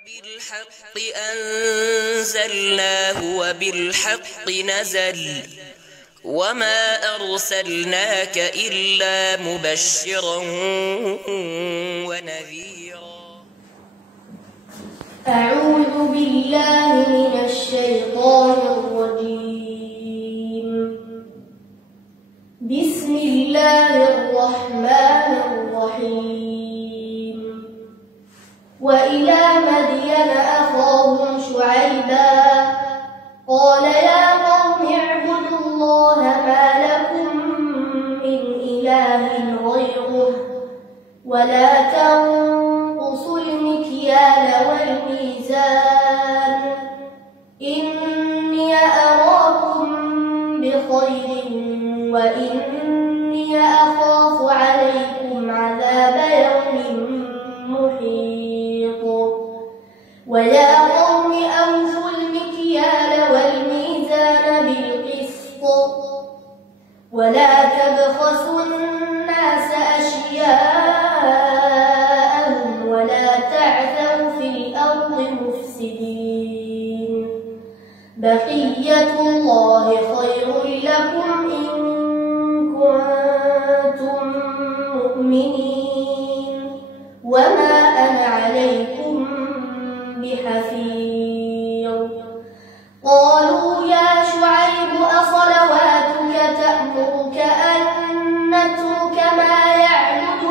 وبالحق أنزلناه وبالحق نزل وما أرسلناك إلا مبشرا ونذيرا. أعوذ بالله من الشيطان الرجيم. بسم الله الرحمن الرحيم. وإلى مدين أخاهم شعيبا قال يا قوم اعبدوا الله ما لكم من إله غيره ولا تنقصوا المكيال والميزان إني أراكم بخير وإني أخاف عليكم عذاب يوم محيط. ويا قوم أوفوا المكيال والميزان بالقسط ولا تبخسوا الناس أشياءهم ولا تعثوا في الأرض مفسدين. بقية الله خير لكم إن كنتم مؤمنين وما أنا عليكم بحفيظ. قالوا يا شعيب أصلواتك تأمرك أن نترك ما يعبد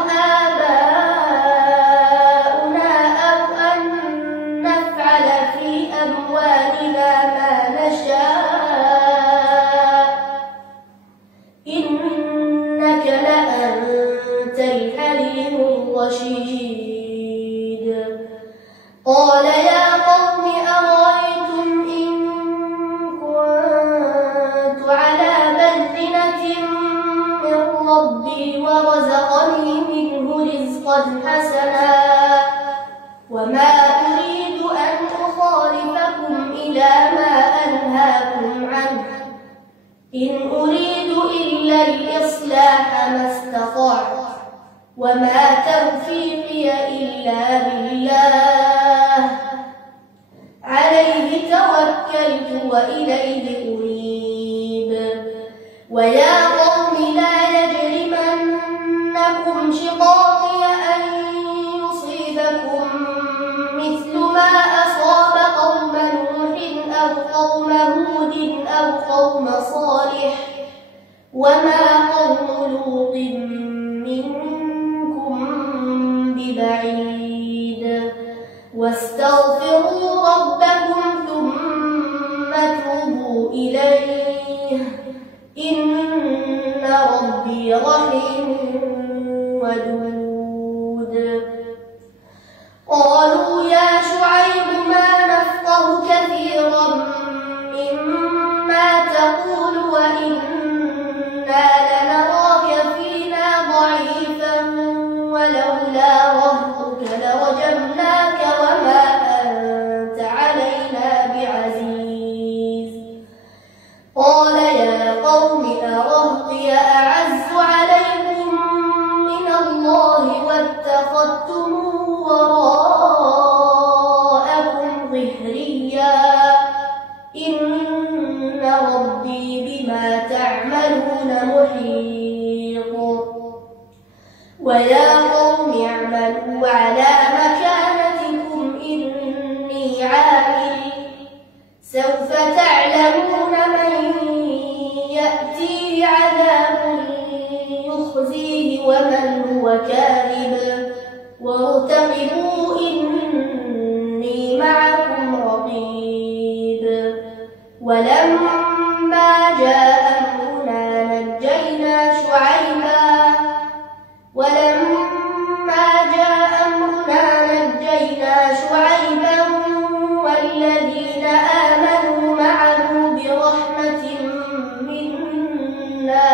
آباؤنا أو أن نفعل في أموالنا ما نشاء إنك لأنت الحليم الرشيد. قال يا قوم أرأيتم إن كنت على بينة من ربي ورزقني منه رزقا حسنا وما أريد أن أخالفكم إلى ما أنهاكم عنه إن أريد إلا الإصلاح ما استطعت وما توفيقي إلا بالله عليه توكلت وإليه أنيب. ويا قوم لا يجرمنكم شقاقي أن يصيبكم مثل ما أصاب قوم نوح أو قوم هود أو قوم صالح وما قوم لوط منكم ببعيد. واستغفروا ربكم ثم توبوا إليه إن ربي رحيم ودود. قالوا يا شعيب ما نفقه كثيرا مما تقول وإنا لنراك فينا ضعيفا ولولا رهطك لرجمناك وما أنت علينا بعزيز. قال يا قوم أرهطي أعز عليكم من الله واتخذتموه وراءكم ظهريا إن ربي بما تعملون محيط. ويا قوم اعملوا على مكانتكم إني عامل سوف تعلمون من يأتيه عذاب يخزيه ومن هو كاذب وارتقبوا إني معكم رقيب. ولما جاء أمرنا نجينا شعيبا والذين آمنوا معه برحمة منا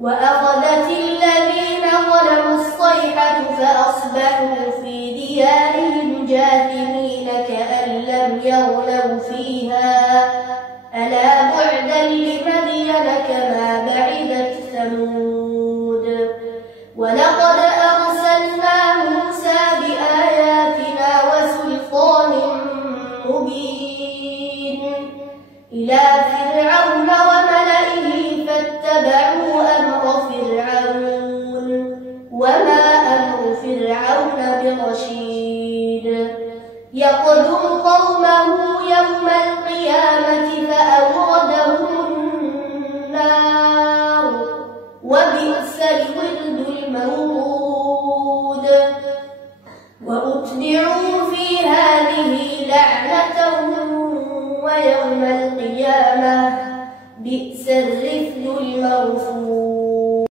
وأخذت الذين ظلموا الصيحة فأصبحوا في ديارهم جاثمين كأن لم يغنوا فيها ألا بعدا لمدين كما بعدت ثمود. ولقد أرسلنا موسى بآياتنا فرعون وملئه فاتبعوا أمر فرعون وما أمر فرعون برشيد يقدم قومه يوم القيامة فأوردهم النار وبئس الورد المورود وأتبعوا في هذه لعنة ويوم القيامة بئس الرفد المرفود.